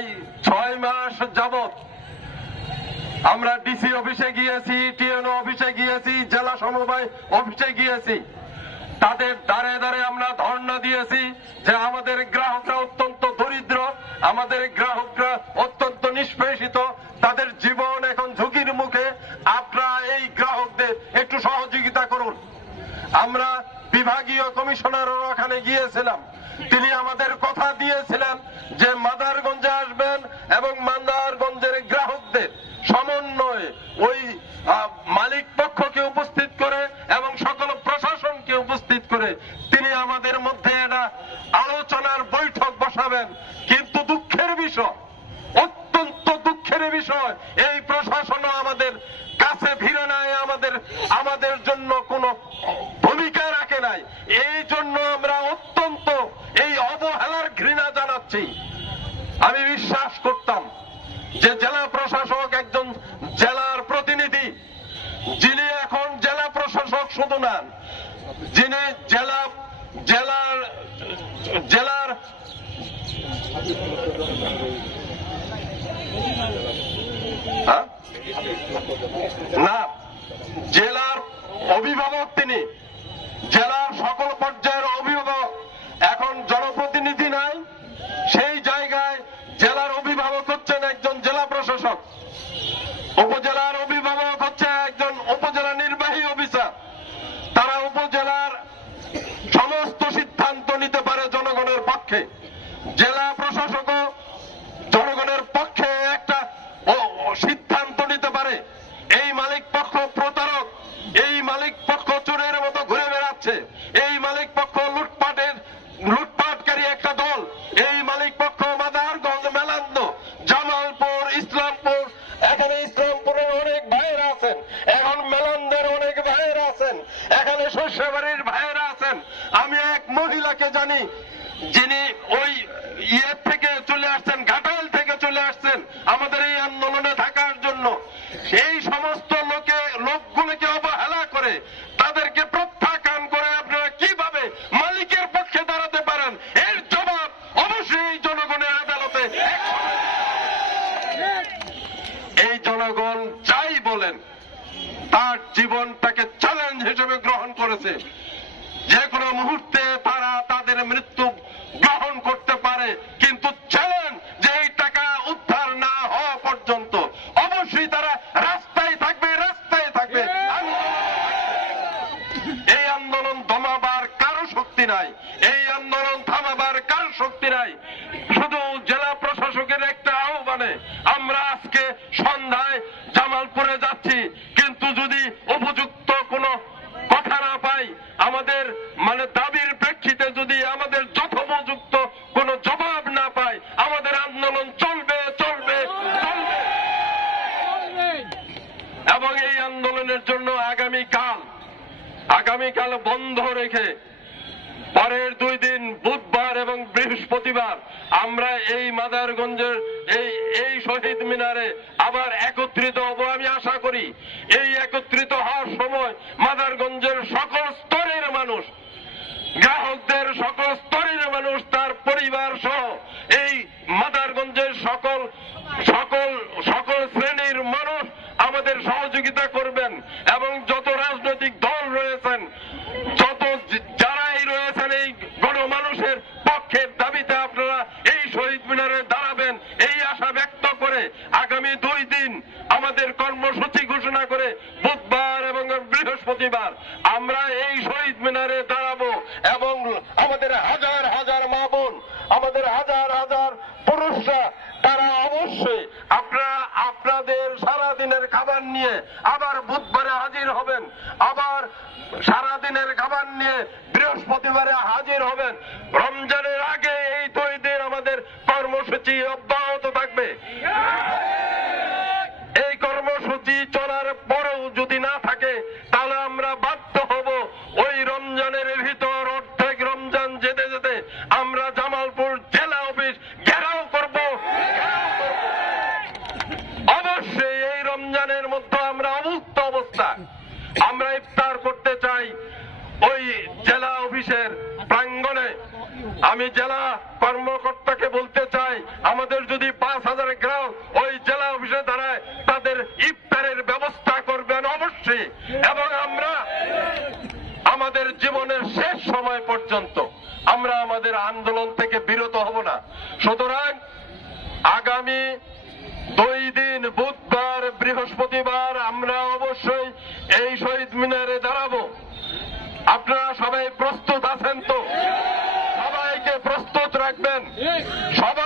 প্রায় ছয় মাস যাবত আমরা ডিসি অফিসে গিয়েছি, টিএনও অফিসে গিয়েছি, জেলা সমবায় অফিসে গিয়েছি। তাদের দ্বারে দ্বারে আমরা ধর্ণা দিয়েছি যে আমাদের গ্রাহকরা অত্যন্ত দরিদ্র, আমাদের গ্রাহকরা অত্যন্ত নিষ্পেষিত, তাদের জীবন এখন ঝুঁকির মুখে। আপনারা এই গ্রাহকদের একটু সহযোগিতা করুন। আমরা বিভাগীয় কমিশনারও ওখানে গিয়েছিলাম। তিনি আমাদের কথা দিয়েছিলেন যে মাদারগঞ্জে আসবেন এবং এই জন্য আমরা অত্যন্ত এই অবহেলার ঘৃণা জানাচ্ছি আমি বিশ্বাস করতাম যে জেলা প্রশাসক একজন জেলার প্রতিনিধি, যিনি এখন জেলা প্রশাসক শুধু নন যিনি জেলা, জেলার জেলার হ্যাঁ? না, জেলার অভিভাবক তিনি জেলার সকল পর্যায়ের অভিভাবক, এখন জনপ্রতিনিধি নাই, সেই জায়গায় জেলার অভিভাবক হচ্ছেন একজন জেলা প্রশাসক, উপজেলার অভিভাবক হচ্ছে একজন উপজেলা নির্বাহী অফিসার। তারা উপজেলার সমস্ত সিদ্ধান্ত নিতে পারে জনগণের পক্ষে। জেলা প্রশাসকও জনগণের পক্ষে একটা সিদ্ধান্ত এখানে ভাইয়েরা আছেন, আমি এক মহিলাকে জানি, যিনি ওই ইয়ে থেকে চলে আসছেন, ঘাটাল থেকে চলে আসছেন আমাদের এই আন্দোলনে থাকার জন্য। সেই সমস্ত লোকে, লোকগুলোকে অবহেলা করে তাদেরকে প্রত্যাখ্যান করে আপনারা কীভাবে মালিকের পক্ষে দাঁড়াতে পারেন? এর জবাব অবশ্যই এই জনগণের আদালতে। এই জনগণ যাই বলেন, তার জীবনটাকে হিসেবে গ্রহণ করেছে। যে কোনো মুহূর্তে তারা তাদের মৃত্যু গ্রহণ করতে পারে, কিন্তু চ্যালেঞ্জ যে এই টাকা উদ্ধার না হওয়া পর্যন্ত অবশ্যই তারা রাস্তায় থাকবে রাস্তায় থাকবে। এই আন্দোলন দমাবার কারও শক্তি নাই, এই আন্দোলন থামাবার কারও শক্তি নাই। শুধু জেলা প্রশাসকের একটা আহ্বানে আমরা আজকে সন্ধ্যায় জামালপুরে আগামীকাল বন্ধ রেখে পরের দুই দিন বুধবার এবং বৃহস্পতিবার আমরা এই মাদারগঞ্জের এই এই শহীদ মিনারে আবার একত্রিত হব। আমি আশা করি এই একত্রিত হওয়ার সময় মাদারগঞ্জের সকল স্তরের মানুষ, গ্রাহকদের সকল স্তরের মানুষ, তার পরিবার সহ এই মাদারগঞ্জের সকল সকল সকল শ্রেণির মানুষ আমাদের সহযোগিতা করবেন এবং যত রাজনৈতিক দল রয়েছেন যত যে- যারাই রয়েছেন এই গণমানুষের পক্ষের দাবিতে আপনারা এই শহীদ মিনারে দাঁড়াবেন এই আশা ব্যক্ত করে আগামী দুই দিন আমাদের কর্মসূচি ঘোষণা করে বুধবার এবং বৃহস্পতিবার আমরা এই শহীদ মিনারে দাঁড়াবো এবং আমাদের হাজার হাজার মা বোন, আমাদের হাজার হাজার পুরুষরা, তারা অবশ্যই আপনারা আপনাদের সারাদিনের খাবার নিয়ে আবার বুধবারে হাজির হবেন। আবার সারা দিনের খাবার নিয়ে বৃহস্পতিবারে হাজির হবেন। রমজানের আগে এই দিন আমাদের কর্মসূচি অব্যাহত থাকবে। এই কর্মসূচি চলার পরেও যদি না থাকে, তাহলে আমরা বাধ্য হব ওই রমজানের ভিতর অর্ধেক রমজান যেতে যেতে আমরা ইফতার করতে চাই ওই জেলা অফিসের প্রাঙ্গণে। আমি জেলা কর্মকর্তাকে বলতে চাই, আমাদের যদি পাঁচ হাজার গ্রাম ওই জেলা অফিসে দাঁড়ায়, তাদের ইফতারের ব্যবস্থা করবেন অবশ্যই। এবং আমরা আমাদের জীবনের শেষ সময় পর্যন্ত আমরা আমাদের আন্দোলন থেকে বিরত হব না। সুতরাং আগামী সবাই প্রস্তুত আছেন তো? সবাইকে প্রস্তুত রাখবেন। সবাই